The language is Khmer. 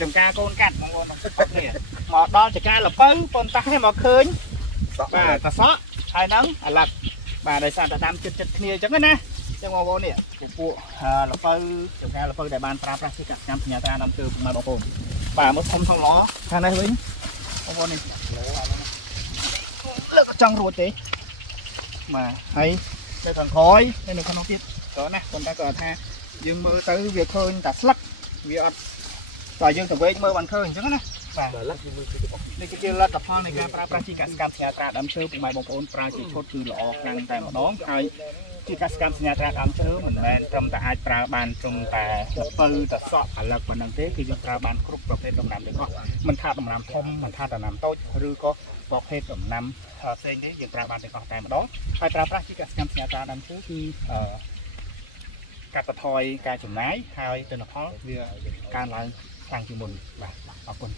ចំការកូនកាត់បងប្អូននេះមកដល់ចំការលពៅប៉ុន្តែមកឃើញបាទកសក់ហើយហ្នឹងអាឡឹកបាទដោយសារតែតាមចិត្តគ្នាអញ្ចឹងណាចឹងបងប្អូននេះពួកលពៅចំការលពៅដែលបានប្រើប្រាស់ជាកសកម្មសញ្ញាតាមជើងមកបងប្អូនបាទមើលធំល្អខាងនេះវិញបងប្អូននេះលើកចង់រួចទេបាទហើយនៅខាងក្រោយនៅខាងនោះទៀតក៏ណាប៉ុន្តែគាត់ថាយើងមើលទៅវាឃើញតែស្លឹកវាអត់តែយើងទៅវែងមើលបានឃើញអញ្ចឹងណាបាទនេះគឺជាលទ្ធផលនៃការប្រើប្រាស់ជីកសកម្មសញ្ញាត្រាដើមឈើពីម៉ែបងប្អូនប្រើជាឈុតគឺល្អខ្លាំងតែម្ដងហើយជីកសកម្មសញ្ញាត្រាដើមឈើមិនមែនត្រឹមតែអាចប្រើបានត្រឹមតែទៅតែសក់អាឡឹកប៉ុណ្ណឹងទេគឺយើងប្រើបានគ្រប់ប្រភេទដំណាំទាំងអស់មិនថាដំណាំធំមិនថាដំណាំតូចឬក៏ប្រភេទដំណាំផ្សេងទេយើងប្រើបានទាំងអស់តែម្ដងហើយប្រើប្រាស់ជីកសកម្មសញ្ញាត្រាដើមឈើគឺកាត់បន្ថយការចំណាយហើយទិន្នផលវាកើនឡើងខ្លាំងជាងមុនបាទអរគុណ